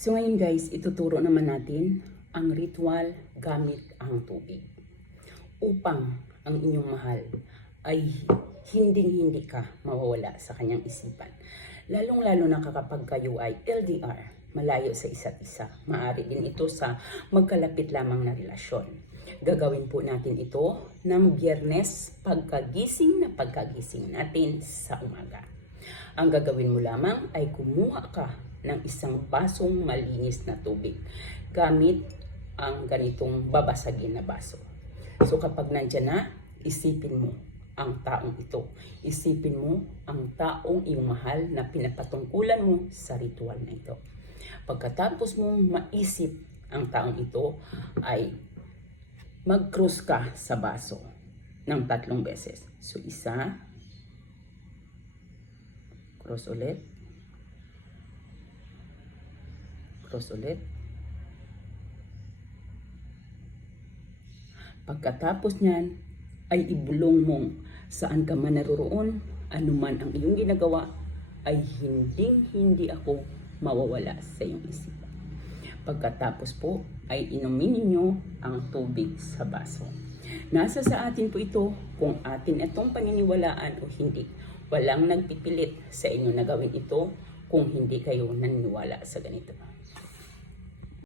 So ngayon guys, ituturo naman natin ang ritual gamit ang tubig. Upang ang inyong mahal ay hindi ka mawawala sa kanyang isipan. Lalong-lalo na kapag kayo ay LDR, malayo sa isa't isa. Maaari din ito sa magkalapit lamang na relasyon. Gagawin po natin ito ng Biyernes pagkagising natin sa umaga. Ang gagawin mo lamang ay kumuha ka ng isang basong malinis na tubig gamit ang ganitong babasagin na baso. So kapag nandyan na, isipin mo ang taong ito. Isipin mo ang taong iyong mahal na pinapatungkulan mo sa ritual na ito. Pagkatapos mong maisip ang taong ito, ay mag-cross ka sa baso ng 3 beses. So isa, cross ulit, cross ulit. Pagkatapos niyan, ay ibulong mong saan ka man naroroon, anuman ang iyong ginagawa, ay hindi ako mawawala sa iyong isipan. Pagkatapos po, ay inumin ninyo ang tubig sa baso. Nasa sa atin po ito kung atin itong paniniwalaan o hindi. Walang nagpipilit sa inyo na gawin ito kung hindi kayo naniniwala sa ganito.